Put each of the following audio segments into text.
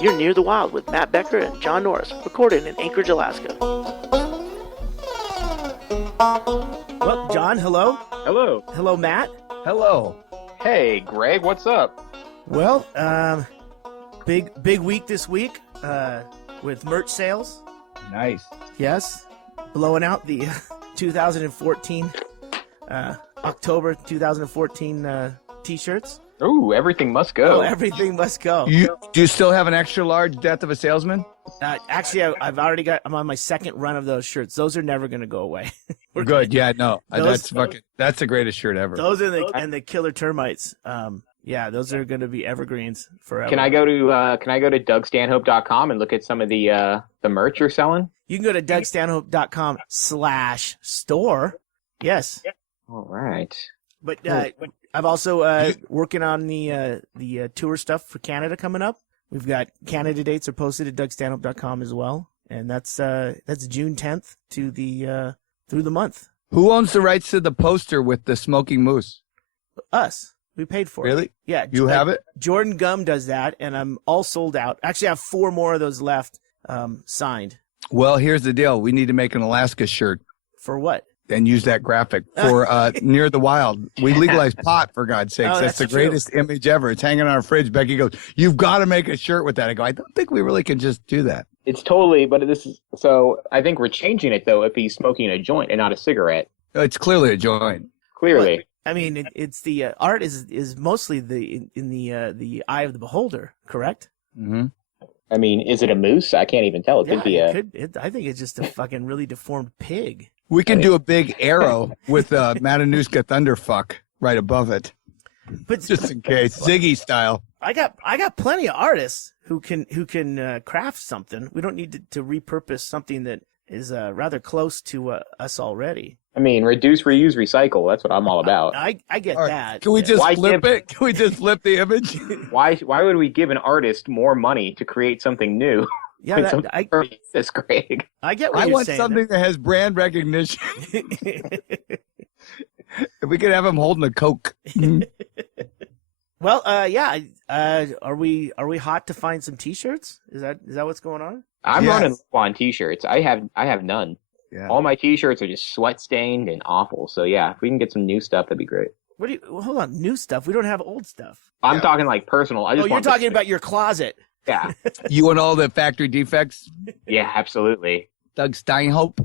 You're Near the Wild with Matt Becker and John Norris, recorded in Anchorage, Alaska. Well, John, hello. Hello. Hello, Matt. Hello. Hey, Greg, what's up? Well, big week this week with merch sales. Nice. Yes, blowing out the 2014 October 2014 T-shirts. Ooh, everything must go. Oh, everything must go. Do you still have an extra large Death of a Salesman? Actually, I'm on my second run of those shirts. Those are never going to go away. We're good. Yeah, no, that's the greatest shirt ever. Those are the killer termites. Yeah, those are going to be evergreens forever. Can I go to DougStanhope.com and look at some of the merch you're selling? You can go to DougStanhope.com/store. Yes. All right. But I'm also working on the tour stuff for Canada coming up. We've got Canada dates are posted at DougStanhope.com as well, and that's June 10th to the through the month. Who owns the rights to the poster with the smoking moose? Us. We paid for it. Really? Yeah. You have it? Jordan Gum does that, and I'm all sold out. Actually, I have 4 more of those left signed. Well, here's the deal. We need to make an Alaska shirt For what? and use that graphic for Near the Wild. We legalized pot, for God's sakes. Oh, that's the true. greatest image ever. It's hanging on our fridge. Becky goes, "You've got to make a shirt with that." I go, "I don't think we really can just do that." It's totally, but this is, so I think we're changing it, though, if he's smoking a joint and not a cigarette. It's clearly a joint. Clearly. Well, I mean, it's the art is mostly in the eye of the beholder, correct? Mm-hmm. I mean, is it a moose? I can't even tell. It Yeah, could be a... I think it's just a fucking really deformed pig. We can do a big arrow with Matanuska Thunderfuck right above it, But just in case, Ziggy style. I got plenty of artists who can craft something. We don't need to repurpose something that is rather close to us already. I mean, reduce, reuse, recycle. That's what I'm all about. I get All right, that. Can we just Why flip give- it? Can we just flip the image? Why would we give an artist more money to create something new? Yeah, This, Greg. I get what I you're want saying. something that has brand recognition. If we could have him holding a Coke. Well, yeah. Are we hot to find some T-shirts? Is that what's going on? I'm Yes. running low on T-shirts. I have none. Yeah. All my T-shirts are just sweat stained and awful. So yeah, if we can get some new stuff, that'd be great. What do you? Well, hold on, new stuff. We don't have old stuff. I'm talking like personal. I just You're want talking about your closet. Yeah, You and all the factory defects? yeah, absolutely. Doug Steinhope?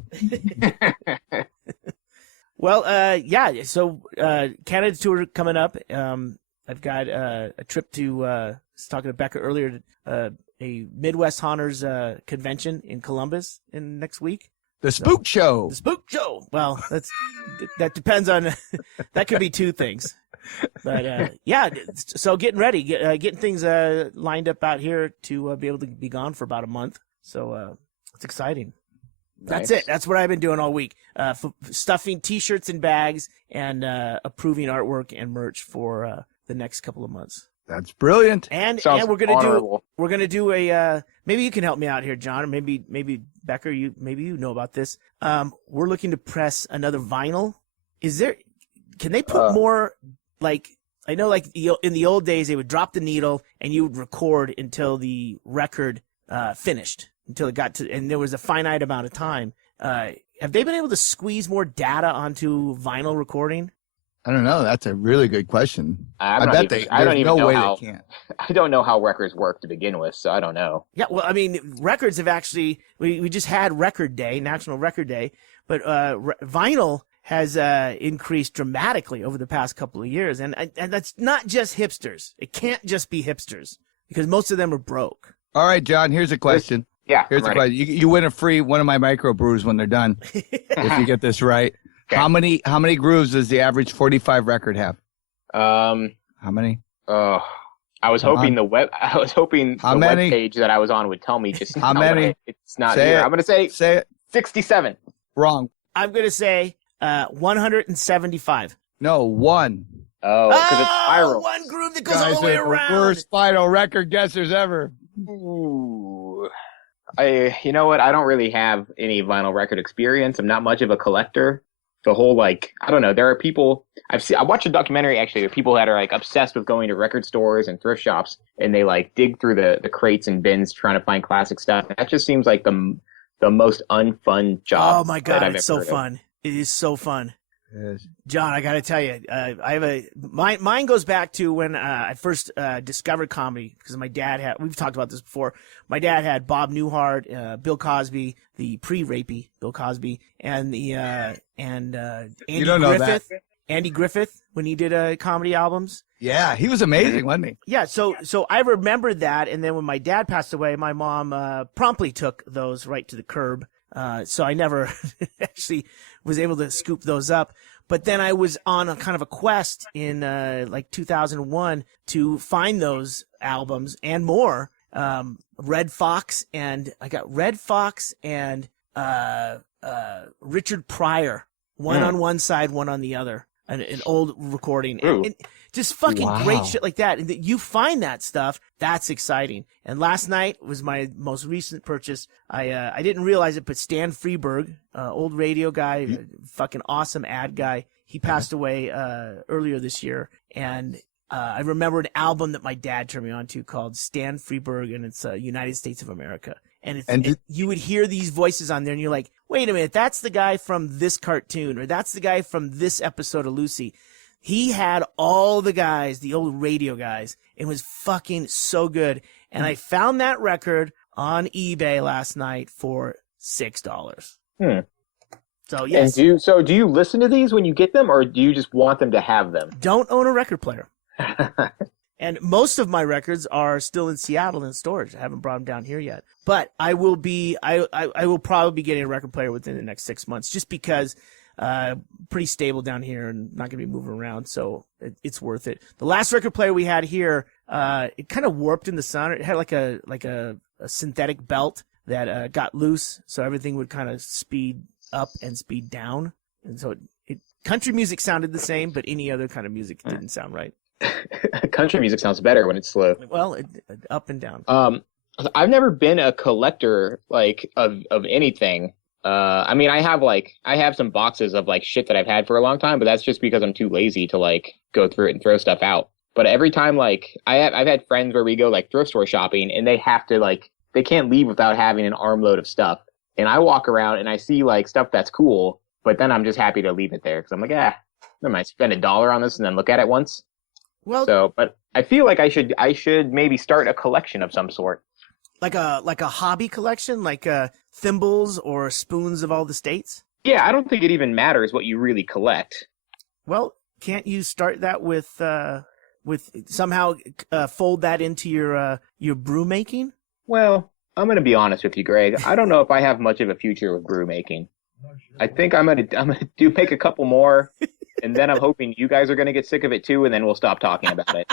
Well, yeah. So Canada tour coming up. I've got a trip to. I was talking to Becker earlier. A Midwest Haunters convention in Columbus in next week. The Spook Show. The Spook Show. Well, that depends on. That could be 2 things. But yeah, so getting ready, getting things lined up out here to be able to be gone for about a month. So it's exciting. That's Nice. it. That's what I've been doing all week. Stuffing T-shirts in bags and approving artwork and merch for the next couple of months. That's brilliant. And Sounds we're honorable. gonna do a maybe you can help me out here, John, or maybe Becker, maybe you know about this. We're looking to press another vinyl. Can they put more, like, I know, like in the old days they would drop the needle and you would record until the record finished, until it got to, and there was a finite amount of time. Have they been able to squeeze more data onto vinyl recording? I don't know. That's a really good question. I bet don't there's even no know way how. they can't. I don't know how records work to begin with, so I don't know. Yeah, well, I mean, records have actually, we just had Record Day, National Record Day, but vinyl has increased dramatically over the past couple of years, and that's not just hipsters. It can't just be hipsters, because most of them are broke. All right, John, here's a question. Yeah, Here's I'm the ready. question. You win a free one of my microbrews when they're done, if you get this right. Okay. How many grooves does the average 45 record have? How many? I was hoping the web page that I was on would tell me just How now, many? but it's not Say here. it. I'm gonna say Say it 67. wrong. I'm going to say 175. No, one. Oh, because it's spiral. One groove that goes Guys all the way are the around. worst final record guessers ever. Ooh. You know what? I don't really have any vinyl record experience. I'm not much of a collector. the whole like, I don't know. There are people I watched a documentary actually of people that are like obsessed with going to record stores and thrift shops, and they like dig through the crates and bins trying to find classic stuff. That just seems like the most unfun job. Oh my God, it's so fun. It is so fun. Yes. John, I got to tell you, I have mine goes back to when I first discovered comedy, because my dad we've talked about this before. My dad had Bob Newhart, Bill Cosby, the pre-rapey Bill Cosby, and Andy Griffith. Andy Griffith, when he did comedy albums. Yeah, he was amazing, wasn't he? Yeah, so I remembered that, and then when my dad passed away, my mom promptly took those right to the curb. So I never actually was able to scoop those up. But then I was on a kind of a quest in like 2001 to find those albums and more. Red Fox, and I got Red Fox and Richard Pryor, one on one side, one on the other. An old recording. And just fucking great shit like that. And you find that stuff, that's exciting. And last night was my most recent purchase. I didn't realize it, but Stan Freberg, old radio guy, fucking awesome ad guy, he passed away earlier this year. And I remember an album that my dad turned me on to called Stan Freberg, and it's United States of America. And you would hear these voices on there, and you're like, wait a minute, that's the guy from this cartoon, or that's the guy from this episode of Lucy. He had all the guys, the old radio guys. It was fucking so good. And I found that record on eBay last night for $6. So, yes. And do you listen to these when you get them, or do you just want them to have them? Don't own a record player. And most of my records are still in Seattle in storage. I haven't brought them down here yet. But I will probably be getting a record player within the next 6 months, just because pretty stable down here and not going to be moving around. So it's worth it. The last record player we had here, it kind of warped in the sun. It had like a synthetic belt that got loose, so everything would kind of speed up and speed down. And so country music sounded the same, but any other kind of music didn't sound right. Country music sounds better when it's slow. Well, up and down. I've never been a collector like of anything. I mean, I have some boxes of like shit that I've had for a long time, but that's just because I'm too lazy to like go through it and throw stuff out. But every time, like I've had friends where we go like thrift store shopping, and they have to like, they can't leave without having an armload of stuff. And I walk around and I see like stuff that's cool, but then I'm just happy to leave it there because I'm like, never mind, spend $1 on this and then look at it once. Well, but I feel like I should maybe start a collection of some sort. Like a hobby collection, like thimbles or spoons of all the states? Yeah, I don't think it even matters what you really collect. Well, can't you start that with somehow fold that into your brew making? Well, I'm going to be honest with you, Greg. I don't know if I have much of a future with brew making. I think I'm gonna make a couple more, and then I'm hoping you guys are gonna get sick of it too, and then we'll stop talking about it.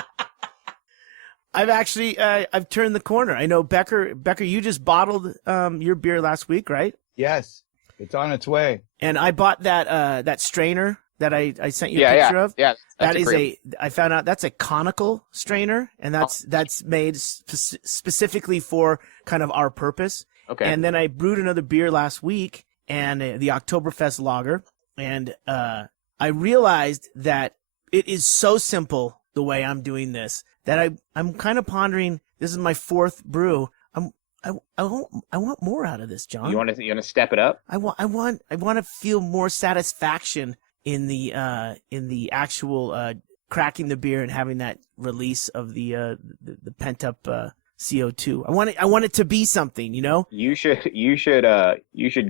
I've actually I've turned the corner. I know Becker, you just bottled your beer last week, right? Yes, it's on its way. And I bought that strainer that I sent you a picture of. Yeah, I found out that's a conical strainer, and that's made specifically for kind of our purpose. Okay. And then I brewed another beer last week, and the Oktoberfest lager, and I realized that it is so simple the way I'm doing this that I'm kind of pondering. This is my 4th brew. I want more out of this, John. You want to step it up? I want to feel more satisfaction in the actual cracking the beer and having that release of the pent up CO2. I want it to be something, you know? You should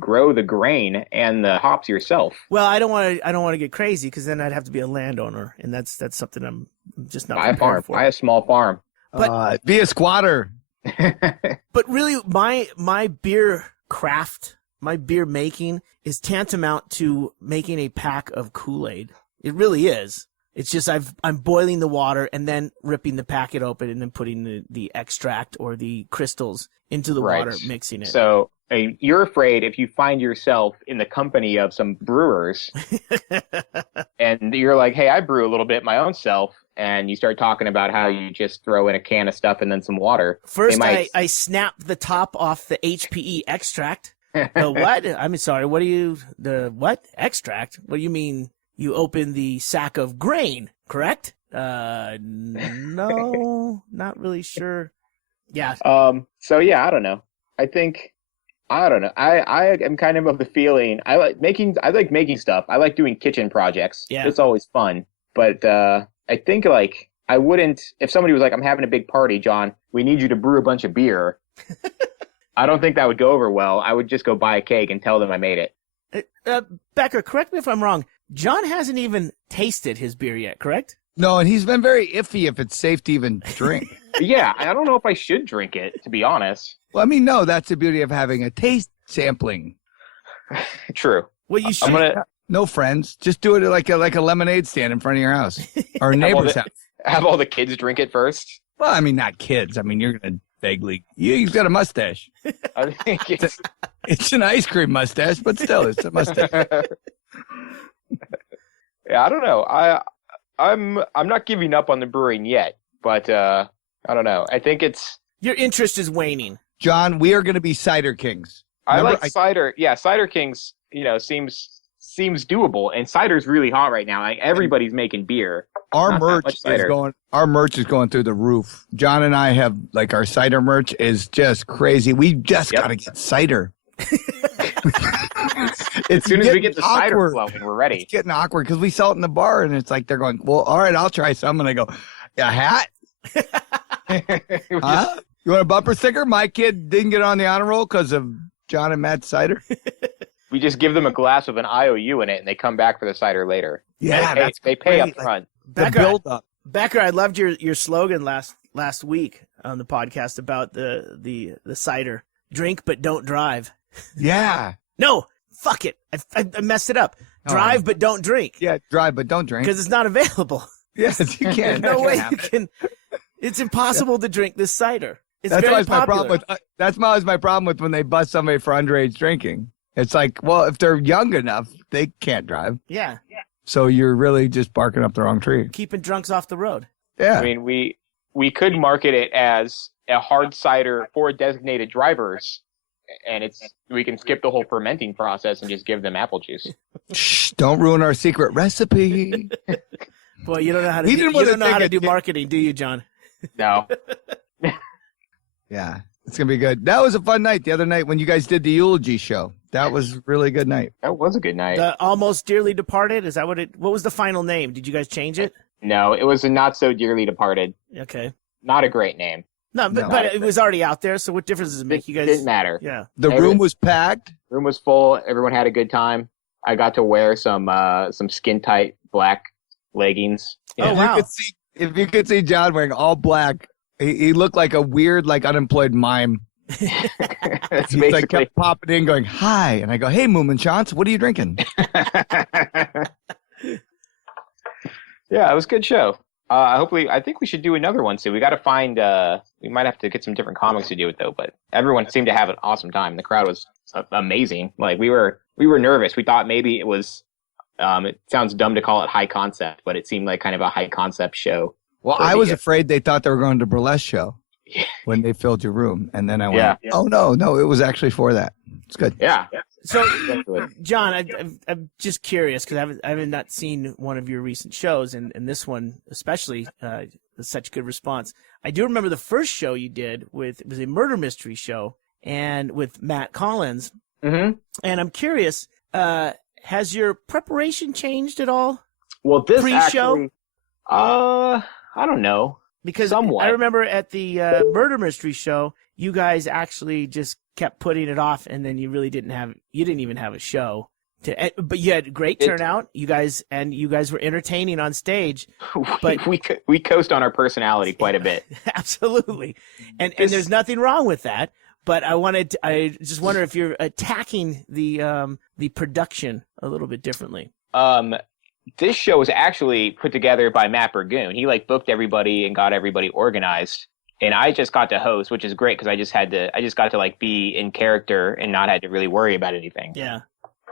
grow the grain and the hops yourself. Well, I don't want to get crazy, because then I'd have to be a landowner, and that's something I'm just not Buy a farm. Buy a small farm. But be a squatter. But really, my beer craft, my beer making is tantamount to making a pack of Kool-Aid. It really is. It's just I'm boiling the water and then ripping the packet open and then putting the extract or the crystals into the water, mixing it. So you're afraid if you find yourself in the company of some brewers and you're like, hey, I brew a little bit my own self, and you start talking about how you just throw in a can of stuff and then some water. First, I snap the top off the HPE extract. The what? I'm sorry. The what? Extract? What do you mean? You open the sack of grain, correct? No, not really sure. Yeah. So yeah, I don't know. I don't know. I am kind of the feeling I like making stuff. I like doing kitchen projects. Yeah. It's always fun. But I think like I wouldn't if somebody was like, I'm having a big party, John, we need you to brew a bunch of beer. I don't think that would go over well. I would just go buy a keg and tell them I made it. Becker, correct me if I'm wrong. John hasn't even tasted his beer yet, correct? No, and he's been very iffy if it's safe to even drink. Yeah, I don't know if I should drink it, to be honest. Well, I mean, no, that's the beauty of having a taste sampling. True. Well, you should. No friends. Just do it like a lemonade stand in front of your house or a neighbor's house. Have all the kids drink it first? Well, I mean, not kids. I mean, you're going to vaguely. He's got a mustache. I think it's an ice cream mustache, but still, it's a mustache. Yeah, I don't know. I'm not giving up on the brewing yet, but I don't know. I think it's your interest is waning. John, we are going to be cider kings. Remember, cider. Yeah, Cider Kings, seems doable, and cider's really hot right now. Like everybody's making beer. Our merch is going through the roof. John and I have like our cider merch is just crazy. We just got to get cider. As soon as we get the cider flowing, we're ready. It's getting awkward because we sell it in the bar, and it's like they're going, well, all right, I'll try some. And I go, a hat? Huh? You want a bumper sticker? My kid didn't get on the honor roll because of John and Matt's cider. We just give them a glass with an IOU in it, and they come back for the cider later. Yeah, they pay up front. The build up. Becker, I loved your slogan last week on the podcast about the cider. Drink but don't drive. Yeah. No, fuck it. I messed it up. Drive but don't drink. Yeah, drive but don't drink. Because it's not available. Yes, you can't. No way you can. It's impossible to drink this cider. It's that's very always popular. my problem with. That's always my problem with when they bust somebody for underage drinking. It's like, well, if they're young enough, they can't drive. Yeah. So you're really just barking up the wrong tree. Keeping drunks off the road. Yeah. I mean, we could market it as a hard cider for designated drivers, and we can skip the whole fermenting process and just give them apple juice. Shh! Don't ruin our secret recipe. Boy, you don't know how to do marketing, do you, John? No. Yeah, it's gonna be good. That was a fun night the other night when you guys did the eulogy show. That was a really good night. That was a good night. The Almost Dearly Departed. Is that what was the final name? Did you guys change it? No, it was a Not So Dearly Departed. Okay. Not a great name. No, but it was already out there. So what difference does it make? You guys didn't matter. Yeah. The room was packed. Room was full. Everyone had a good time. I got to wear some skin tight black leggings. Oh wow! If you could see John wearing all black, he looked like a weird, like unemployed mime. That's He's like kept popping in, going hi, and I go, "Hey, Moomin Chance, what are you drinking?" Yeah, it was a good show. I think we should do another one soon. We got to find. We might have to get some different comics to do it though. But everyone seemed to have an awesome time. The crowd was amazing. Like we were nervous. We thought maybe it was. It sounds dumb to call it high concept, but it seemed like kind of a high concept show. Well, I was afraid they thought they were going to burlesque show when they filled your room, and then I went, "Oh no, it was actually for that." It's good. Yeah. So, John, I'm just curious because I have not seen one of your recent shows, and this one especially such good response. I do remember the first show you did it was a murder mystery show, and with Matt Collins. Mm-hmm. And I'm curious, has your preparation changed at all? Well, this pre-show? Actually, I don't know. Because somewhat. I remember at the murder mystery show, you guys actually just kept putting it off, and then you didn't even have a show. But you had great turnout. You guys were entertaining on stage. But we coast on our personality quite a bit. Absolutely, and there's nothing wrong with that. But I just wonder if you're attacking the production a little bit differently. This show was actually put together by Matt Burgoon. He booked everybody and got everybody organized, and I just got to host, which is great because I just got to be in character and not had to really worry about anything. Yeah,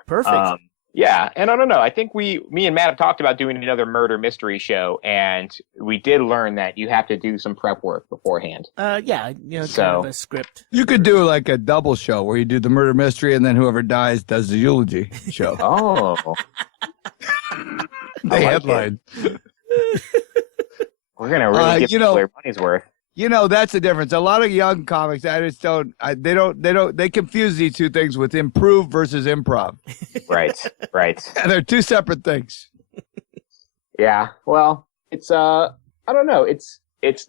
perfect. Yeah, and I don't know. I think me and Matt have talked about doing another murder mystery show, and we did learn that you have to do some prep work beforehand. Yeah, kind of a script. You could do like a double show where you do the murder mystery and then whoever dies does the eulogy show. Oh. The headline. We're gonna really give people their money's worth. That's the difference. A lot of young comics, I just don't. They confuse these two things with improv versus improv. Right. And they're two separate things. Yeah. Well, it's I don't know. It's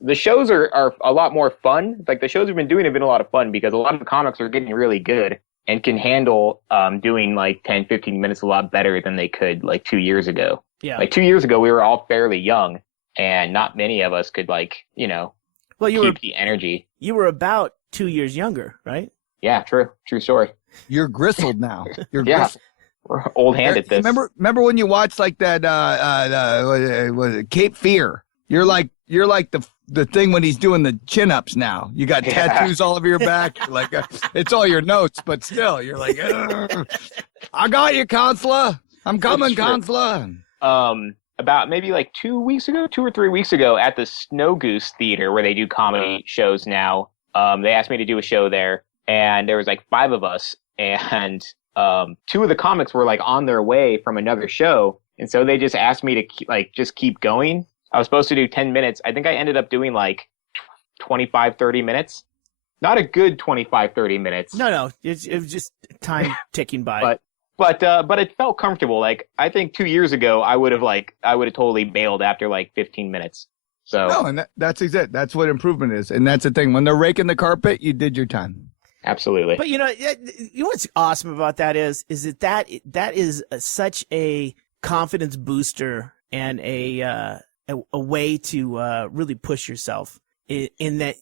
the shows are a lot more fun. Like the shows we've been doing have been a lot of fun because a lot of the comics are getting really good and can handle doing like 10, 15 minutes a lot better than they could like 2 years ago. Yeah. Like 2 years ago, we were all fairly young, and not many of us could keep the energy. You were about 2 years younger, right? Yeah, true story. You're gristled now. Gristled. We're old hand at this. Remember when you watched like that was it Cape Fear? You're like the thing when he's doing the chin ups now. You got tattoos all over your back. You're like it's all your notes, but still you're like I got you, Consular. I'm coming, Consular. About maybe like 2 or 3 weeks ago at the Snow Goose Theater where they do comedy shows now. They asked me to do a show there, and there was like 5 of us, and 2 of the comics were like on their way from another show, and so they just asked me to just keep going. I was supposed to do 10 minutes. I think I ended up doing like 25, 30 minutes. Not a good 25, 30 minutes. No, it was just time ticking by. But it felt comfortable. Like I think 2 years ago, I would have totally bailed after like 15 minutes. So no, and that's exact. That's what improvement is, and that's the thing. When they're raking the carpet, you did your time. Absolutely. But you know what's awesome about that is that is such a confidence booster and a way to really push yourself in this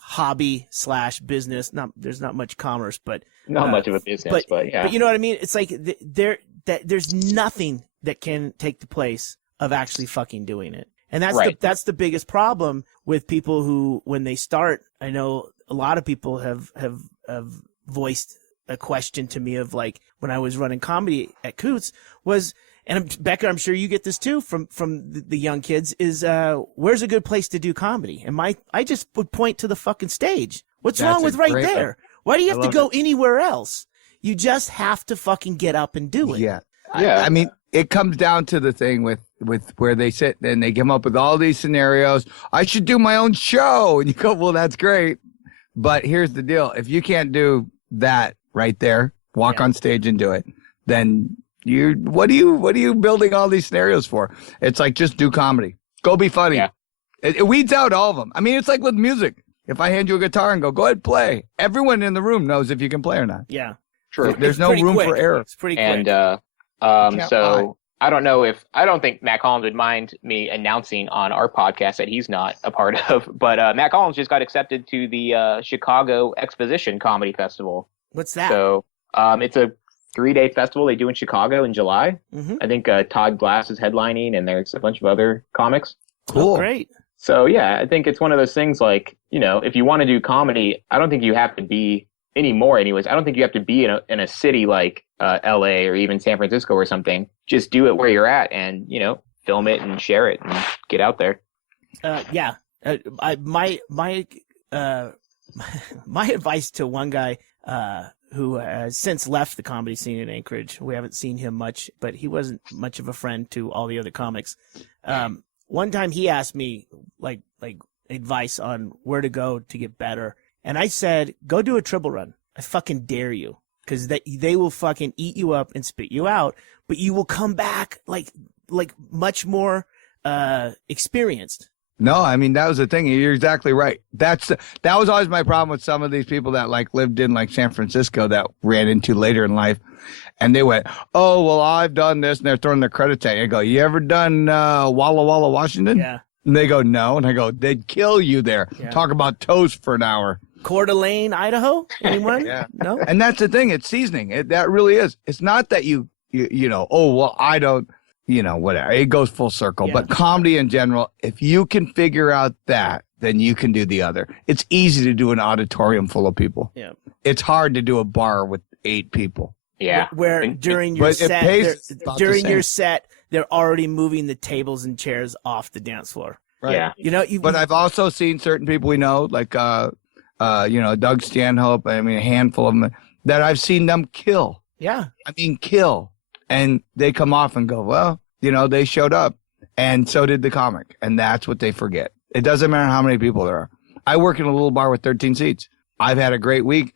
hobby / business. There's not much commerce, but not much of a business, but yeah. But you know what I mean? It's like there's nothing that can take the place of actually fucking doing it. And that's the biggest problem with people who, when they start, I know a lot of people have voiced a question to me of like, when I was running comedy at Coots was, and Becker, I'm sure you get this too from the young kids, is where's a good place to do comedy? And I just would point to the fucking stage. What's wrong with right there? Why do you have to go anywhere else? You just have to fucking get up and do it. Yeah. I mean, it comes down to the thing with where they sit and they come up with all these scenarios. I should do my own show. And you go, well, that's great. But here's the deal. If you can't do that right there, walk on stage and do it, then what are you building all these scenarios for? It's like, just do comedy. Go be funny. Yeah. It weeds out all of them. I mean, it's like with music. If I hand you a guitar and go ahead, play, everyone in the room knows if you can play or not. Yeah. True. There's no room for error. It's pretty quick. And so I don't think Matt Collins would mind me announcing on our podcast that he's not a part of, but Matt Collins just got accepted to the Chicago Exposition Comedy Festival. What's that? So it's a 3-day festival they do in Chicago in July. Mm-hmm. I think Todd Glass is headlining, and there's a bunch of other comics. Cool. Oh, great. So yeah, I think it's one of those things like, if you want to do comedy, I don't think you have to be anymore anyways. I don't think you have to be in a city like LA or even San Francisco or something. Just do it where you're at and, film it and share it and get out there. Yeah. My advice to one guy who has since left the comedy scene in Anchorage, we haven't seen him much, but he wasn't much of a friend to all the other comics. One time he asked me like advice on where to go to get better. And I said, go do a triple run. I fucking dare you. Because they will fucking eat you up and spit you out. But you will come back like much more experienced. No, I mean, that was the thing. You're exactly right. That was always my problem with some of these people that lived in San Francisco that ran into later in life. And they went, oh, well, I've done this. And they're throwing their credits at you. I go, you ever done Walla Walla, Washington? Yeah. And they go, no. And I go, they'd kill you there. Yeah. Talk about toast for an hour. Coeur d'Alene, Idaho? Anyone? Yeah. No? And that's the thing. It's seasoning. That really is. It's not that you oh, well, I don't, whatever. It goes full circle. Yeah. But comedy in general, if you can figure out that, then you can do the other. It's easy to do an auditorium full of people. Yeah. It's hard to do a bar with 8 people. Yeah. Where during your But it set, pays about the during same. your set, they're already moving the tables and chairs off the dance floor. Right. Yeah. You know, But I've also seen certain people we know, like Doug Stanhope. I mean, a handful of them that I've seen them kill. yeah. I mean, kill, and they come off and go, well, they showed up, and so did the comic, and that's what they forget. It doesn't matter how many people there are. I work in a little bar with 13 seats. I've had a great week.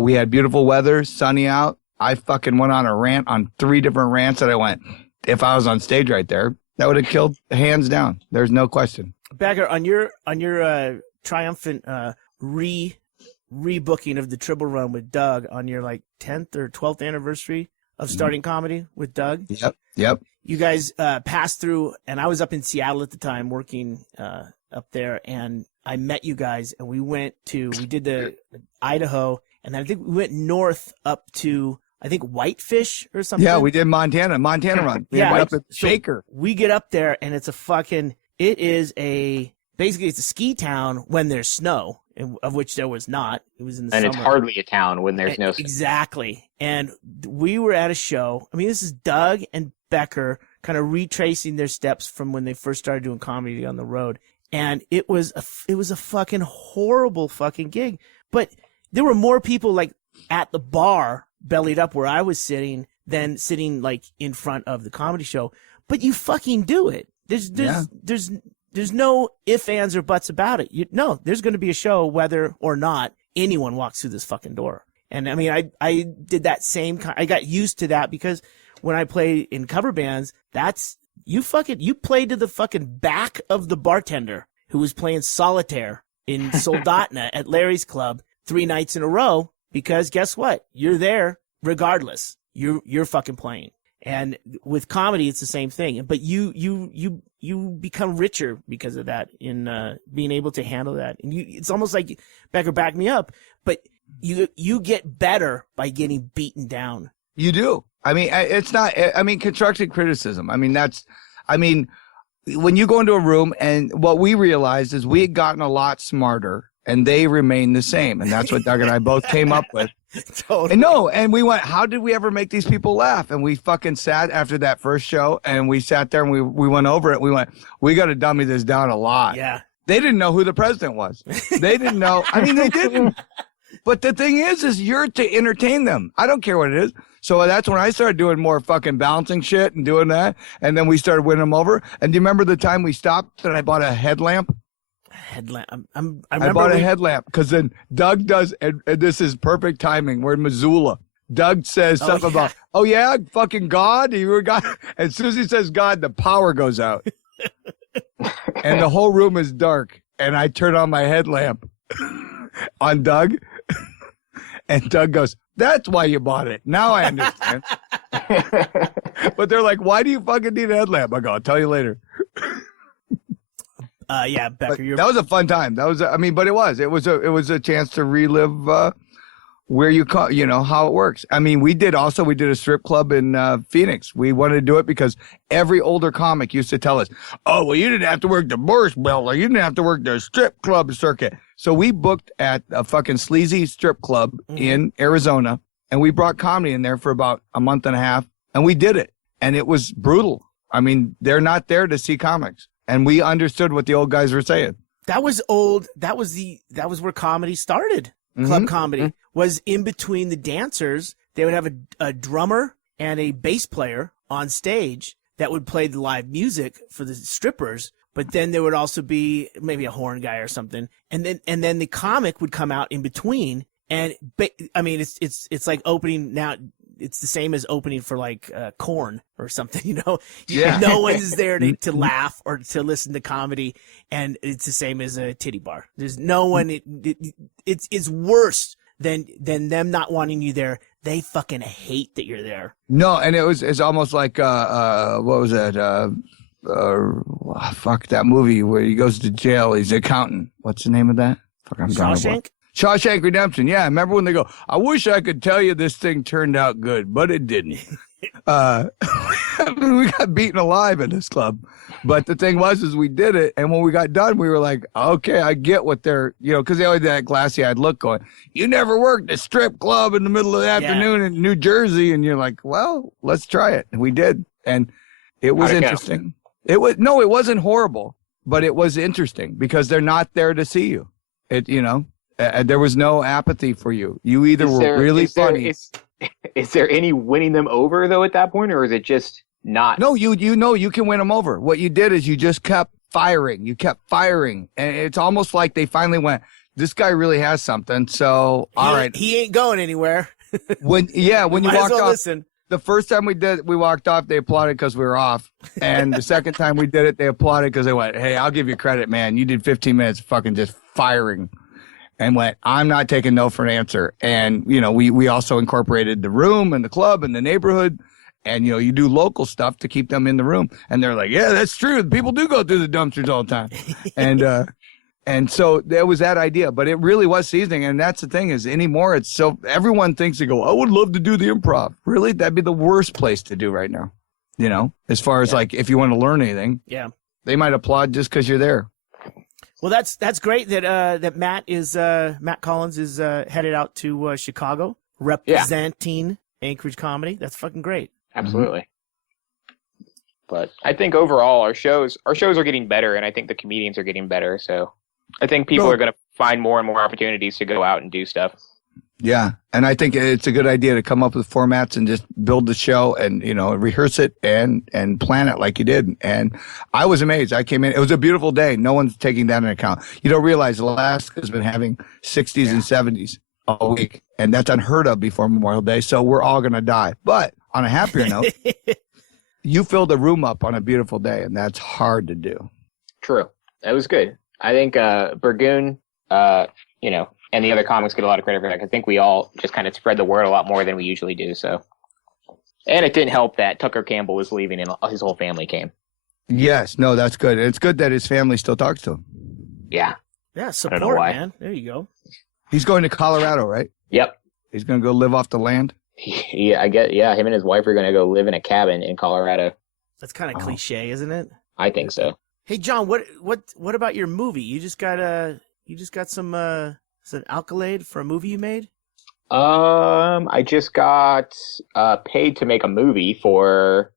We had beautiful weather, sunny out. I fucking went on a rant on 3 different rants that I went. If I was on stage right there, that would have killed hands down. There's no question. Becker, on your triumphant rebooking of the Triple Run with Doug on your 10th or 12th anniversary of starting comedy with Doug. Yep. You guys passed through, and I was up in Seattle at the time working up there, and I met you guys, and we did the Idaho, and then I think we went north up to, I think, Whitefish or something. Yeah, we did Montana run. We went up at Baker. We get up there, and it's basically it's a ski town when there's snow, of which there was not. It was in the summer. And it's hardly a town when there's no snow. Exactly. And we were at a show. I mean, this is Doug and Becker kind of retracing their steps from when they first started doing comedy on the road. And it was a fucking horrible fucking gig. But there were more people at the bar bellied up where I was sitting than sitting in front of the comedy show. But you fucking do it. There's no ifs, ands, or buts about it. There's going to be a show whether or not anyone walks through this fucking door. And I mean, I did that I got used to that because when I play in cover bands, you played to the fucking back of the bartender who was playing solitaire in Soldotna at Larry's Club 3 nights in a row because guess what? You're there regardless. You're fucking playing. And with comedy, it's the same thing. But you become richer because of that in being able to handle that. And it's almost like Becker, back me up, but you get better by getting beaten down. You do. I mean, it's not. I mean, constructive criticism. I mean, when you go into a room, and what we realized is we had gotten a lot smarter, and they remained the same, and that's what Doug and I both came up with. Totally. And we went, how did we ever make these people laugh? And we fucking sat after that first show, and we sat there and we went over it. We went, we got to dummy this down a lot. Yeah. They didn't know who the president was. They didn't know. I mean, they didn't. But the thing is you're to entertain them. I don't care what it is. So that's when I started doing more fucking balancing shit and doing that. And then we started winning them over. And do you remember the time we stopped and I bought a headlamp? Headlamp. I bought a headlamp because then Doug does, and this is perfect timing. We're in Missoula. Doug says something about, oh yeah, fucking God. You were God. As soon as he says God, the power goes out. And the whole room is dark. And I turn on my headlamp on Doug. And Doug goes, that's why you bought it. Now I understand. But they're like, why do you fucking need a headlamp? I go, I'll tell you later. Yeah, Becker, that was a fun time. That was, but it was a chance to relive where how it works. I mean, we did a strip club in Phoenix. We wanted to do it because every older comic used to tell us, oh, well, you didn't have to work the Bourse Belt, or you didn't have to work the strip club circuit. So we booked at a fucking sleazy strip club in Arizona, and we brought comedy in there for about a month and a half, and we did it. And it was brutal. I mean, they're not there to see comics. And we understood what the old guys were saying. That was old. That was where comedy started. Club comedy was in between the dancers. They would have a drummer and a bass player on stage that would play the live music for the strippers. But then there would also be maybe a horn guy or something. And then the comic would come out in between. And I mean, it's like opening now. It's the same as opening for Korn or something, Yeah. No one's there to laugh or to listen to comedy, and it's the same as a titty bar. There's no one. It's worse than them not wanting you there. They fucking hate that you're there. No, and it's almost like what was that? Fuck that movie where he goes to jail. He's an accountant. What's the name of that? Fuck, I'm Shawshank. Shawshank Redemption. Yeah, remember when they go, I wish I could tell you this thing turned out good, but it didn't. I mean, we got beaten alive in this club. But the thing was, is we did it. And when we got done, we were like, okay, I get what they're, because they always had that glassy-eyed look going, you never worked a strip club in the middle of the afternoon in New Jersey. And you're like, well, let's try it. And we did. And it was interesting. It wasn't horrible, but it was interesting because they're not there to see you. There was no apathy for you. You either were really funny. Is there any winning them over though at that point, or is it just not? No, you can win them over. What you did is you just kept firing. You kept firing, and it's almost like they finally went, this guy really has something. So all right, he ain't going anywhere. when you walked off, listen. The first time we walked off, they applauded because we were off, and the second time we did it, they applauded because they went, hey, I'll give you credit, man. You did 15 minutes fucking just firing. And went, I'm not taking no for an answer. And, we also incorporated the room and the club and the neighborhood. And, you do local stuff to keep them in the room. And they're like, yeah, that's true. People do go through the dumpsters all the time. And so there was that idea. But it really was seasoning. And that's the thing is anymore, it's so everyone thinks they go, I would love to do the improv. Really? That'd be the worst place to do right now. As far as like if you want to learn anything. Yeah. They might applaud just because you're there. Well, that's great that Matt Collins is headed out to Chicago representing Anchorage comedy. That's fucking great. Absolutely. Mm-hmm. But I think overall our shows are getting better, and I think the comedians are getting better. So I think people are going to find more and more opportunities to go out and do stuff. Yeah, and I think it's a good idea to come up with formats and just build the show and rehearse it and plan it like you did. And I was amazed. I came in; it was a beautiful day. No one's taking that into account. You don't realize Alaska's been having 60s and 70s a week, and that's unheard of before Memorial Day. So we're all gonna die. But on a happier note, you filled a room up on a beautiful day, and that's hard to do. True, that was good. I think Burgoon, and the other comics get a lot of credit for that. I think we all just kind of spread the word a lot more than we usually do. So, and it didn't help that Tucker Campbell was leaving and his whole family came. Yes, no, that's good. It's good that his family still talks to him. Yeah. Yeah, support, man. There you go. He's going to Colorado, right? Yep. He's going to go live off the land. Yeah, him and his wife are going to go live in a cabin in Colorado. That's kind of cliche, isn't it? I think so. Hey, John, what about your movie? You just got some an accolade for a movie you made? I just got paid to make a movie for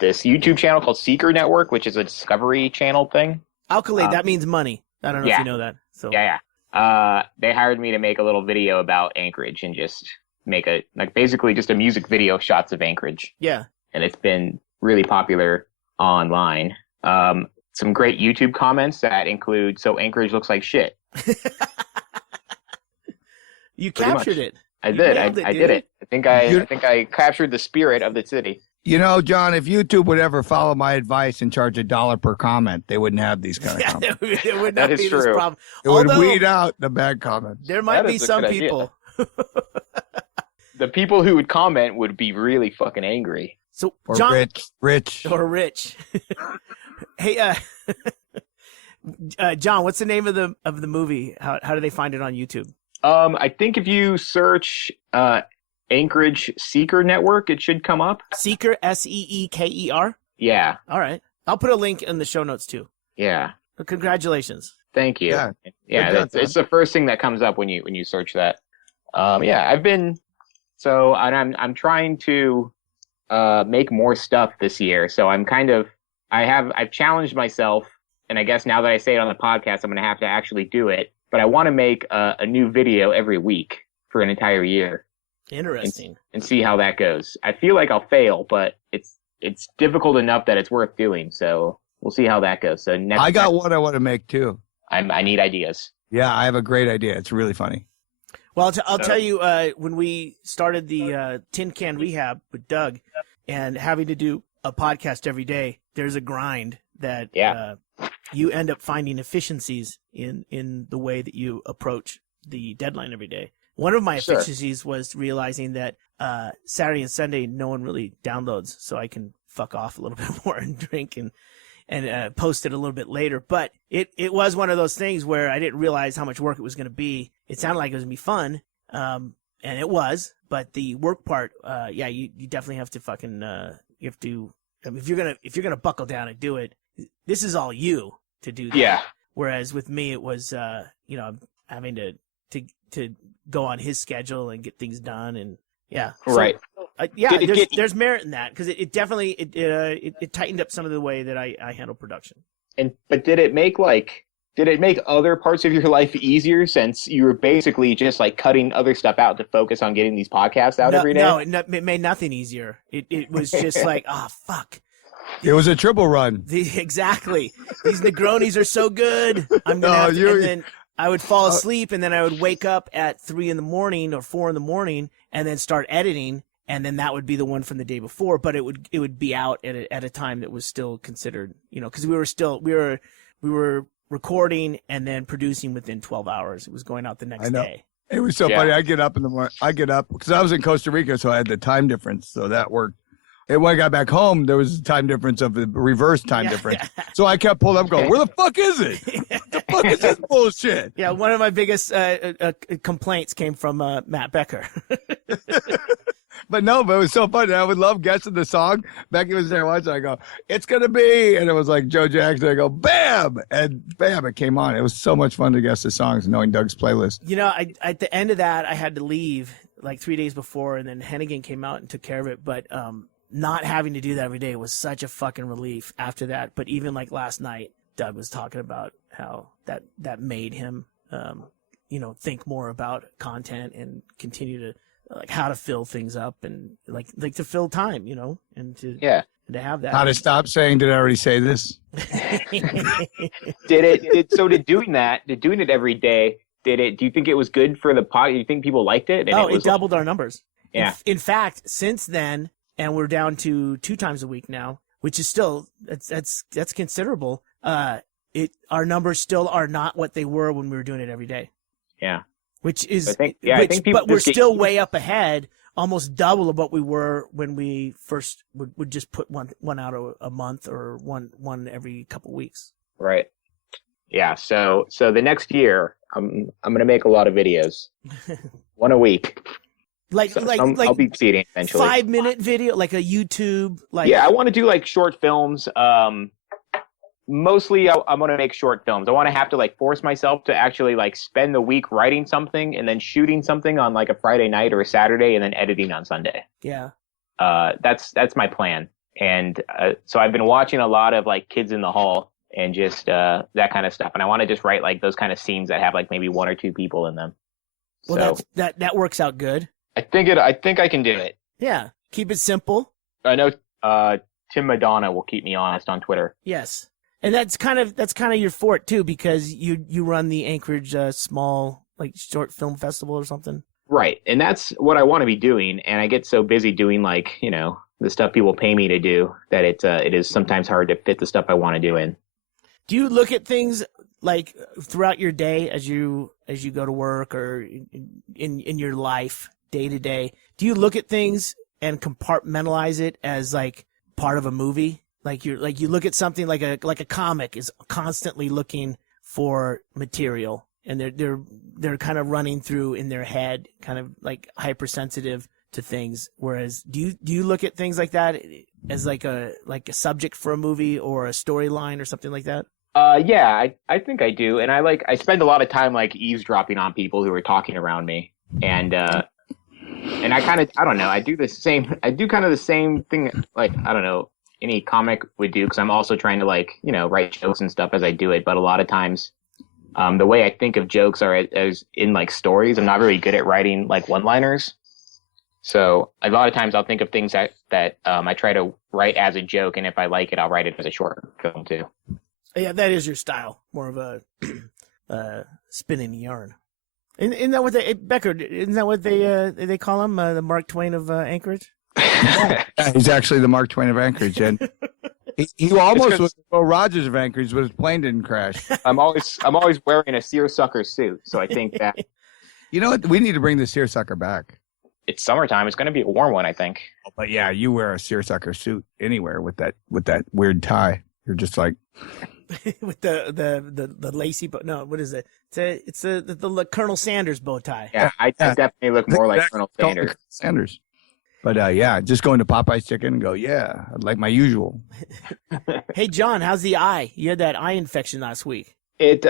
this YouTube channel called Seeker Network, which is a Discovery Channel thing. Accolade, that means money. I don't know if you know that. So yeah. They hired me to make a little video about Anchorage and just make basically just a music video shots of Anchorage. Yeah. And it's been really popular online. Some great YouTube comments that include, so Anchorage looks like shit. You captured it. I did. I did it. I think I captured the spirit of the city. John, if YouTube would ever follow my advice and charge $1 per comment, they wouldn't have these kind of comments. It would not be this problem. It would weed out the bad comments. There might be some people. The people who would comment would be really fucking angry. So, or John, rich. Or rich. Hey, John, what's the name of the movie? How do they find it on YouTube? I think if you search Anchorage Seeker Network, it should come up. Seeker, Seeker? Yeah. All right. I'll put a link in the show notes too. Yeah. Well, congratulations. Thank you. Yeah. It's the first thing that comes up when you search that. I've been I'm trying to make more stuff this year. So I've challenged myself, and I guess now that I say it on the podcast, I'm going to have to actually do it. But I want to make a new video every week for an entire year. Interesting. And see how that goes. I feel like I'll fail, but it's difficult enough that it's worth doing. So we'll see how that goes. So I got one I want to make too. I need ideas. Yeah, I have a great idea. It's really funny. Well, I'll tell you, when we started the Tin Can Rehab with Doug and having to do a podcast every day, there's a grind that you end up finding efficiencies in the way that you approach the deadline every day. One of my efficiencies was realizing that Saturday and Sunday no one really downloads, so I can fuck off a little bit more and drink and post it a little bit later. But it was one of those things where I didn't realize how much work it was going to be. It sounded like it was going to be fun, and and it was. But the work part, yeah, you definitely have to fucking you have to. I mean, if you're gonna buckle down and do it, this is all you to do that. Yeah. Whereas with me, it was having to go on his schedule and get things done, and yeah. Right. Yeah, there's merit in that because it definitely it tightened up some of the way that I handle production. But did it make other parts of your life easier since you were basically just like cutting other stuff out to focus on getting these podcasts out every day? No, it made nothing easier. It was just like, oh, fuck. It was a triple run. Exactly. These Negronis are so good. I'm gonna and then I would fall asleep, and then I would wake up at 3 a.m. or 4 a.m, and then start editing, and then that would be the one from the day before. But it would be out at a time that was still considered, because we were recording and then producing within 12 hours. It was going out the next day. It was so funny. I get up in the morning. I get up because I was in Costa Rica, so I had the time difference, so that worked. And when I got back home, there was a time difference of the reverse time difference. So I kept pulling up going, where the fuck is it? What the fuck is this bullshit? Yeah, one of my biggest complaints came from Matt Becker. But it was so funny. I would love guessing the song. Becky was there watching. I go, it's going to be. And it was like Joe Jackson. I go, bam. And bam, it came on. It was so much fun to guess the songs knowing Doug's playlist. At the end of that, I had to leave like 3 days before. And then Hennigan came out and took care of it. But not having to do that every day was such a fucking relief after that. But even like last night, Doug was talking about how that made him, think more about content and continue to like how to fill things up and like to fill time, and to have that. How to stop saying, did I already say this? Doing it every day, do you think it was good for the pod? Do you think people liked it? And it doubled our numbers. Yeah. In fact, since then, and we're down to 2 times a week now, which is still, that's considerable. Our numbers still are not what they were when we were doing it every day. Yeah. Which is, I think but we're still way up ahead, almost double of what we were when we first would just put one out a month or one every couple weeks. Right. Yeah. So the next year, I'm going to make a lot of videos, 1 a week. I'll be exceeding eventually. 5-minute video, like a YouTube. I want to do like short films. Mostly I'm going to make short films. I want to have to like force myself to actually like spend the week writing something and then shooting something on like a Friday night or a Saturday and then editing on Sunday. Yeah. That's my plan. And so I've been watching a lot of like Kids in the Hall and just that kind of stuff. And I want to just write like those kind of scenes that have like maybe 1 or 2 people in them. Well, that works out good. I think I can do it. Yeah. Keep it simple. I know Tim Madonna will keep me honest on Twitter. Yes. And that's kind of your fort too, because you run the Anchorage small like short film festival or something. Right, and that's what I want to be doing. And I get so busy doing like the stuff people pay me to do that it is sometimes hard to fit the stuff I want to do in. Do you look at things like throughout your day as you go to work or in your life day to day? Do you look at things and compartmentalize it as like part of a movie? You look at something like a comic is constantly looking for material, and they're kind of running through in their head, kind of like hypersensitive to things. Whereas, do you look at things like that as like a subject for a movie or a storyline or something like that? Yeah, I think I do, and I spend a lot of time like eavesdropping on people who are talking around me, and I don't know, I do kind of the same thing, like I don't know. Any comic would do, because I'm also trying to write jokes and stuff as I do it. But a lot of times, the way I think of jokes are as in like stories. I'm not very good at writing like one-liners. So a lot of times I'll think of things that I try to write as a joke, and if I like it, I'll write it as a short film too. Yeah, that is your style, more of a spinning yarn. Isn't that what Becker? Isn't that what they call him, the Mark Twain of Anchorage? Yeah, he's actually the Mark Twain of Anchorage, and he almost was Will Rogers of Anchorage, but his plane didn't crash. I'm always wearing a seersucker suit, so I think that you know what, we need to bring the seersucker back. It's summertime. It's going to be a warm one, I think. But yeah, you wear a seersucker suit anywhere with that weird tie. You're just like with the lacy, but no, what is it? It's the Colonel Sanders bow tie. Yeah, I definitely look more like Colonel Sanders. But just going to Popeye's Chicken and go, yeah, like my usual. Hey, John, how's the eye? You had that eye infection last week. It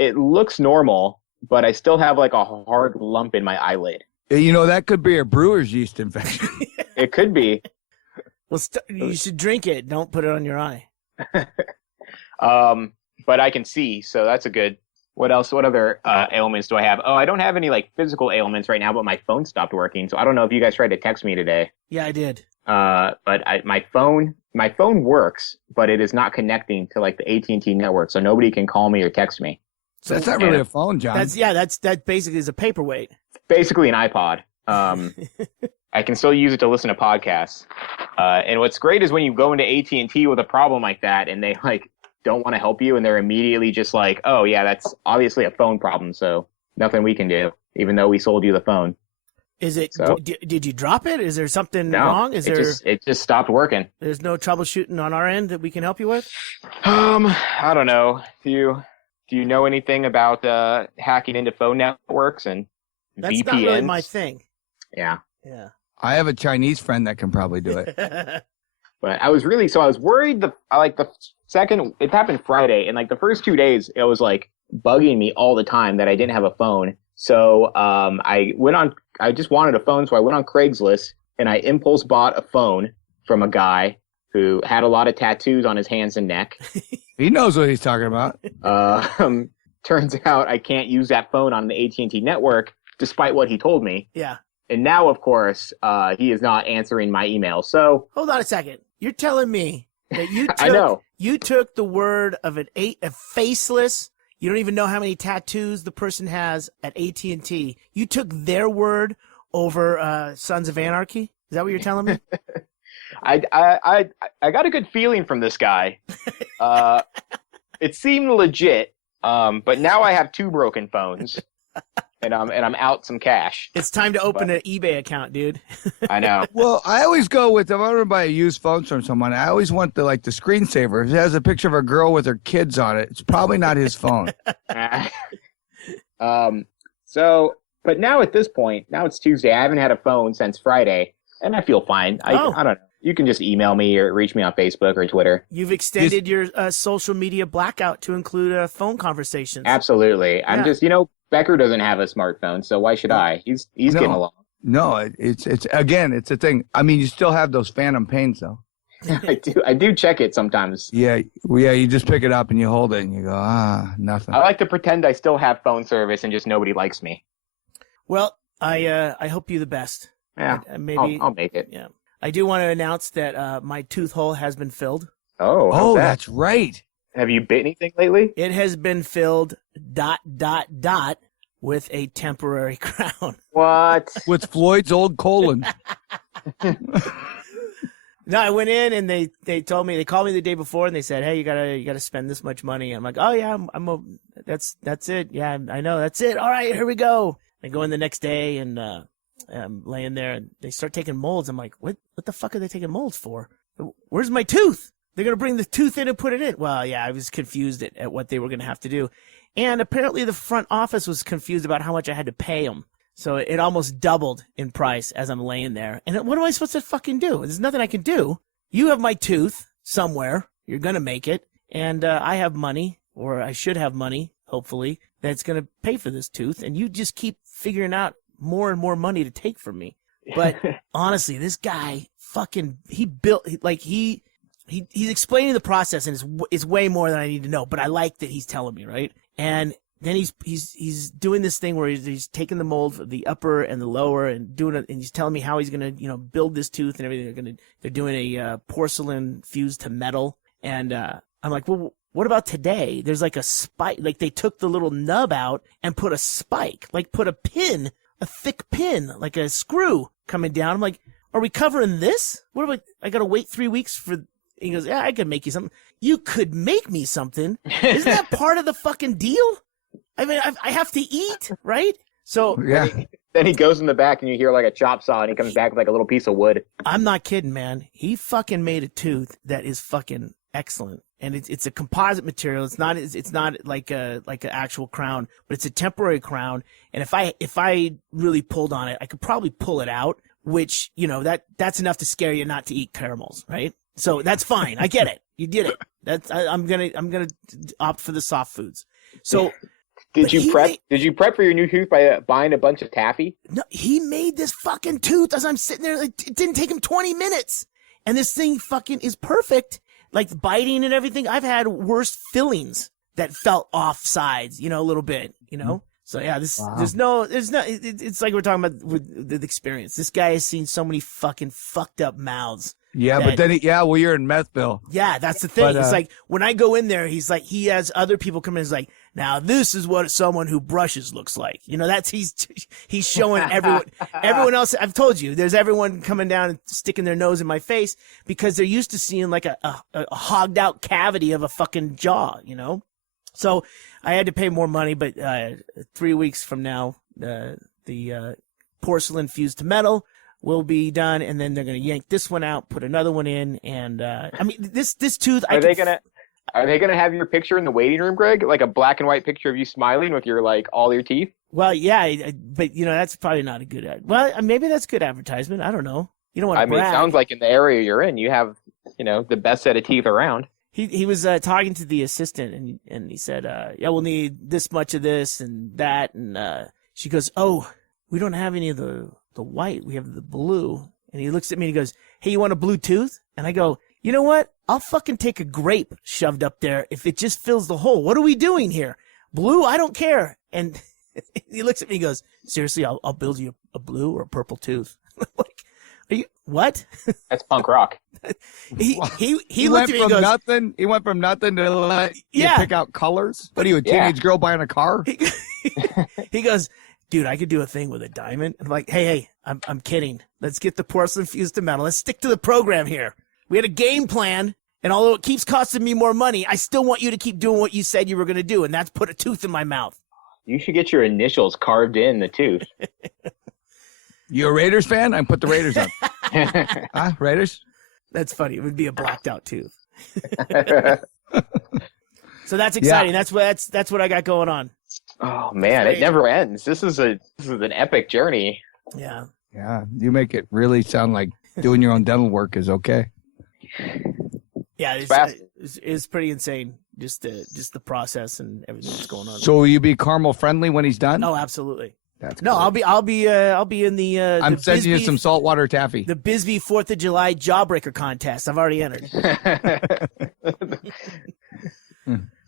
looks normal, but I still have like a hard lump in my eyelid. That could be a brewer's yeast infection. It could be. Well, you should drink it. Don't put it on your eye. But I can see, so that's a good. What else? What other ailments do I have? Oh, I don't have any like physical ailments right now, but my phone stopped working. So I don't know if you guys tried to text me today. Yeah, I did. But my phone works, but it is not connecting to like the AT&T network, so nobody can call me or text me. So that's not really a phone, John. That basically is a paperweight. Basically an iPod. I can still use it to listen to podcasts. And what's great is when you go into AT&T with a problem like that, and they like don't want to help you, and they're immediately just like, oh yeah, that's obviously a phone problem, so nothing we can do, even though we sold you the phone. Is it? So, did you drop it? Is there something wrong? It just stopped working. There's no troubleshooting on our end that we can help you with? I don't know. Do you know anything about hacking into phone networks and That's VPNs? Not really my thing. Yeah. I have a Chinese friend that can probably do it. But I was worried. It happened Friday, and like the first 2 days, it was like bugging me all the time that I didn't have a phone. So I just wanted a phone, so I went on Craigslist and I impulse bought a phone from a guy who had a lot of tattoos on his hands and neck. He knows what he's talking about. Turns out I can't use that phone on the AT&T network, despite what he told me. Yeah. And now, of course, he is not answering my email. So hold on a second. You're telling me that you took the word of a faceless. You don't even know how many tattoos the person has at AT&T. You took their word over Sons of Anarchy? Is that what you're telling me? I got a good feeling from this guy. It seemed legit, but now I have 2 broken phones, and I'm out some cash. It's time to open an eBay account, dude. I know. Well, I always go with, if I want to buy a used phone from someone, I always want the screensaver. If it has a picture of a girl with her kids on it, it's probably not his phone. But now at this point, now it's Tuesday. I haven't had a phone since Friday, and I feel fine. I don't know. You can just email me or reach me on Facebook or Twitter. You've extended your social media blackout to include phone conversations. Absolutely. Yeah. I'm just, Becker doesn't have a smartphone, so why should I? He's getting along. No, it's a thing. I mean, you still have those phantom pains, though. I do check it sometimes. Yeah. You just pick it up and you hold it and you go, nothing. I like to pretend I still have phone service and just nobody likes me. Well, I hope you the best. Yeah, maybe I'll make it. Yeah, I do want to announce that my tooth hole has been filled. Oh, that's right. Have you bit anything lately? It has been filled ... with a temporary crown. What? With Floyd's old colon. No, I went in and they told me, they called me the day before and they said, hey, you gotta spend this much money. I'm like, oh yeah, that's it. Yeah, I know, that's it. All right, here we go. I go in the next day and I'm laying there and they start taking molds. I'm like, what the fuck are they taking molds for? Where's my tooth? They're gonna bring the tooth in and put it in. Well, yeah, I was confused at what they were gonna have to do. And apparently the front office was confused about how much I had to pay them. So it almost doubled in price as I'm laying there. And what am I supposed to fucking do? There's nothing I can do. You have my tooth somewhere. You're going to make it. And I have money, or I should have money, hopefully, that's going to pay for this tooth. And you just keep figuring out more and more money to take from me. But honestly, this guy he's explaining the process, and it's way more than I need to know. But I like that he's telling me, right? And then he's doing this thing where he's taking the mold for the upper and the lower and doing it, and he's telling me how he's gonna build this tooth and everything. They're doing a porcelain fused to metal, and I'm like, well, what about today? There's like a spike, like they took the little nub out and put a spike, like put a pin, a thick pin, like a screw coming down. I'm like, are we covering this? What about? I gotta wait 3 weeks for. He goes, yeah, I could make you something. You could make me something. Isn't that part of the fucking deal? I mean, I have to eat, right? So yeah. Then he goes in the back and you hear like a chop saw and he comes back with like a little piece of wood. I'm not kidding, man. He fucking made a tooth that is fucking excellent. And it's a composite material. It's not like an actual crown, but it's a temporary crown. And if I really pulled on it, I could probably pull it out, which, you know, that's enough to scare you not to eat caramels, right? So that's fine. I get it. You did it. I'm gonna opt for the soft foods. So Did you prep for your new tooth by buying a bunch of taffy? No, he made this fucking tooth as I'm sitting there. It didn't take him 20 minutes. And this thing fucking is perfect. Like bbing and everything. I've had worse fillings that felt off sides, you know, a little bit, you know? So yeah, it's like we're talking about with the experience. This guy has seen so many fucking fucked up mouths. Yeah, but then you're in Methville. Yeah, that's the thing. It's like when I go in there, he's like, he has other people come in. He's like, now this is what someone who brushes looks like. You know, he's showing everyone else. I've told you, there's everyone coming down and sticking their nose in my face because they're used to seeing like a hogged out cavity of a fucking jaw, you know? So I had to pay more money, but 3 weeks from now, the porcelain fused to metal will be done, and then they're gonna yank this one out, put another one in, and I mean this tooth. Are they gonna have your picture in the waiting room, Greg? Like a black and white picture of you smiling with your like all your teeth? Well, yeah, but you know that's probably not a good. Well, maybe that's good advertisement. I don't know. You don't want to brag. It sounds like in the area you're in, you have the best set of teeth around. He was talking to the assistant, and he said, yeah, we'll need this much of this and that, and she goes, oh, we don't have any of the white, we have the blue. And he looks at me and he goes, hey, you want a blue tooth? And I go, you know what? I'll fucking take a grape shoved up there if it just fills the hole. What are we doing here? Blue? I don't care. And he looks at me and goes, seriously, I'll build you a blue or a purple tooth. Like, are you, what? That's punk rock. He went looked at me and goes, nothing. He went from nothing to let you pick out colors. What are you, a teenage girl buying a car? He goes, dude, I could do a thing with a diamond. I'm like, hey, I'm kidding. Let's get the porcelain fused to metal. Let's stick to the program here. We had a game plan, and although it keeps costing me more money, I still want you to keep doing what you said you were going to do, and that's put a tooth in my mouth. You should get your initials carved in the tooth. You a Raiders fan? I put the Raiders on. Huh? Raiders? That's funny. It would be a blacked out tooth. So that's exciting. Yeah. That's what I got going on. Oh man, it never ends. This is an epic journey. Yeah. Yeah. You make it really sound like doing your own dental work is okay. Yeah, it's pretty insane. Just the process and everything that's going on. So will you be caramel friendly when he's done? Oh, absolutely. That's no, cool. I'll be in the. I'm sending you some saltwater taffy. The Bisbee 4th of July Jawbreaker contest. I've already entered.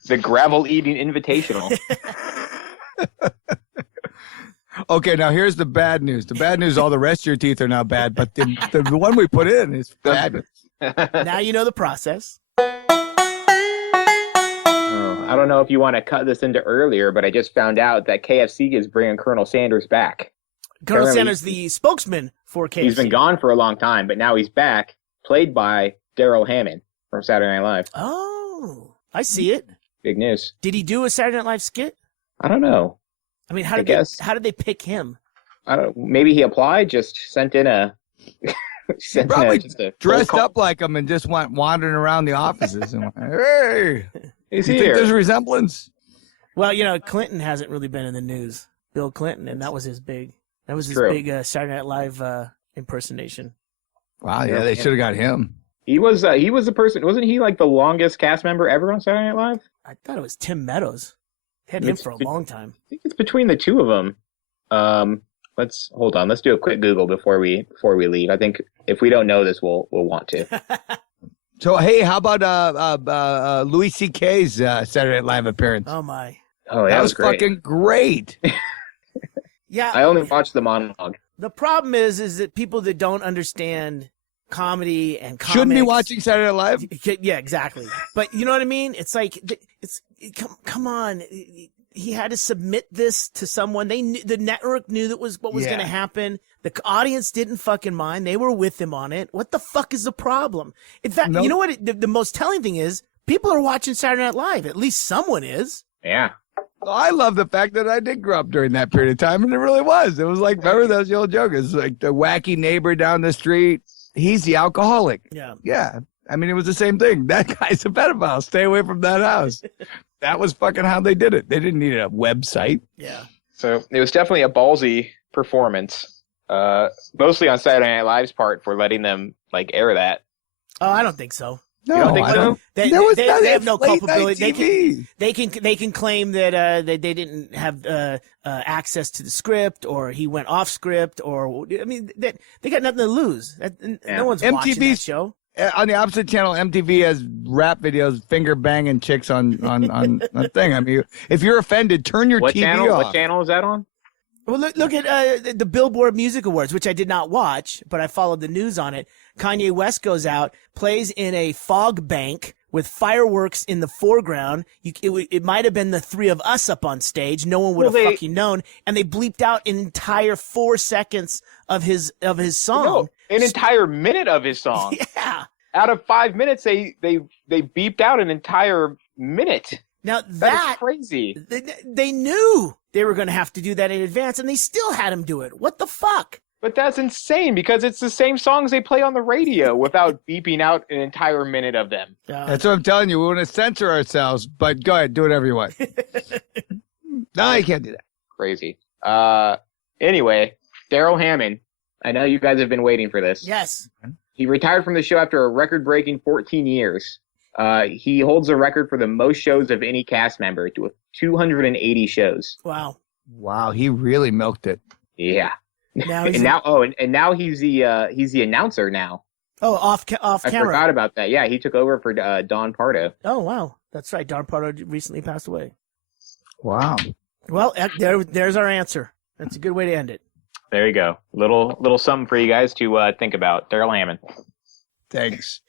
The gravel eating invitational. Okay, now here's the bad news. The bad news: all the rest of your teeth are now bad, but the one we put in is fabulous. Now you know the process. I don't know if you want to cut this into earlier, but I just found out that KFC is bringing Colonel Sanders back. Colonel Sanders, the spokesman for KFC. He's been gone for a long time, but now he's back, played by Darryl Hammond from Saturday Night Live. Oh, I see it. Big news. Did he do a Saturday Night Live skit? I don't know. I mean, how did they pick him? I don't. Maybe he applied, just sent in a. Probably dressed up like him and just went wandering around the offices and went, hey. He's you here. think there's a resemblance? Well, Clinton hasn't really been in the news. Bill Clinton, and that was his big Saturday Night Live impersonation. Wow, yeah, they should have got him. He was the person. Wasn't he like the longest cast member ever on Saturday Night Live? I thought it was Tim Meadows. Had him for a long time. I think it's between the two of them. Let's hold on. Let's do a quick Google before we leave. I think if we don't know this, we'll want to. So, hey, how about Louis C.K.'s Saturday Night Live appearance? Oh, my. Oh, that was great. Fucking great. Yeah. I only watched the monologue. The problem is that people that don't understand comedy and comics shouldn't be watching Saturday Night Live. Yeah, exactly. But you know what I mean? It's like, come on. He had to submit this to someone. The network knew what was going to happen. The audience didn't fucking mind. They were with him on it. What the fuck is the problem? In fact, you know what? The most telling thing is people are watching Saturday Night Live. At least someone is. Yeah. I love the fact that I did grow up during that period of time, and it really was. It was like, remember those old jokes? It's like the wacky neighbor down the street. He's the alcoholic. Yeah. Yeah. I mean, it was the same thing. That guy's a pedophile. Stay away from that house. That was fucking how they did it. They didn't need a website. Yeah. So it was definitely a ballsy performance, mostly on Saturday Night Live's part for letting them like air that. Oh, I don't think so. No, You don't think I so? don't. They have no culpability. They can claim that they didn't have access to the script, or he went off script, or I mean, they got nothing to lose. No one's watching that show. On the opposite channel, MTV has rap videos, finger banging chicks on thing. I mean, if you're offended, turn your TV off. What channel is that on? Well, look at the Billboard Music Awards, which I did not watch, but I followed the news on it. Kanye West goes out, plays in a fog bank with fireworks in the foreground. It might have been the three of us up on stage. No one would have fucking known. And they bleeped out an entire 4 seconds of his song. No, an entire minute of his song. Yeah. Out of 5 minutes, they beeped out an entire minute. Now That is crazy. They knew they were going to have to do that in advance, and they still had him do it. What the fuck? But that's insane because it's the same songs they play on the radio without beeping out an entire minute of them. That's what I'm telling you. We want to censor ourselves, but go ahead, do whatever you want. No, you can't do that. Crazy. Anyway, Darryl Hammond. I know you guys have been waiting for this. Yes. He retired from the show after a record-breaking 14 years. He holds the record for the most shows of any cast member, with 280 shows. Wow. Wow, he really milked it. Yeah. Now now he's the announcer now. Oh, off camera. I forgot about that. Yeah, he took over for Don Pardo. Oh wow, that's right. Don Pardo recently passed away. Wow. Well, there's our answer. That's a good way to end it. There you go. Little something for you guys to think about. Darryl Hammond. Thanks.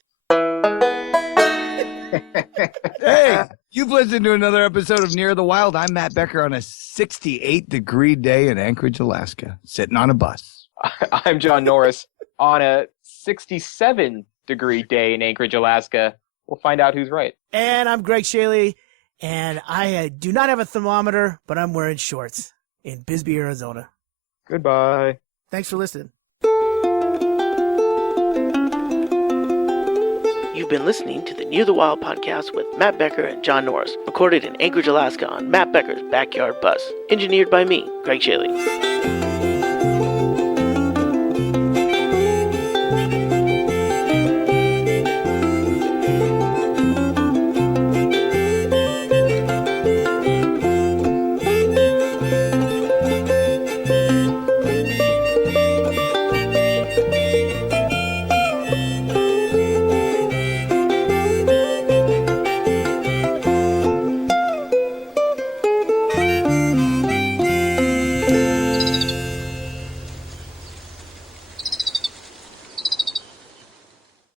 Hey, you've listened to another episode of Near the Wild. I'm Matt Becker on a 68-degree day in Anchorage, Alaska, sitting on a bus. I'm John Norris on a 67-degree day in Anchorage, Alaska. We'll find out who's right. And I'm Greg Chaille, and I do not have a thermometer, but I'm wearing shorts in Bisbee, Arizona. Goodbye. Thanks for listening. You've been listening to the Near the Wild podcast with Matt Becker and John Norris, recorded in Anchorage, Alaska on Matt Becker's backyard bus. Engineered by me, Greg Chaille.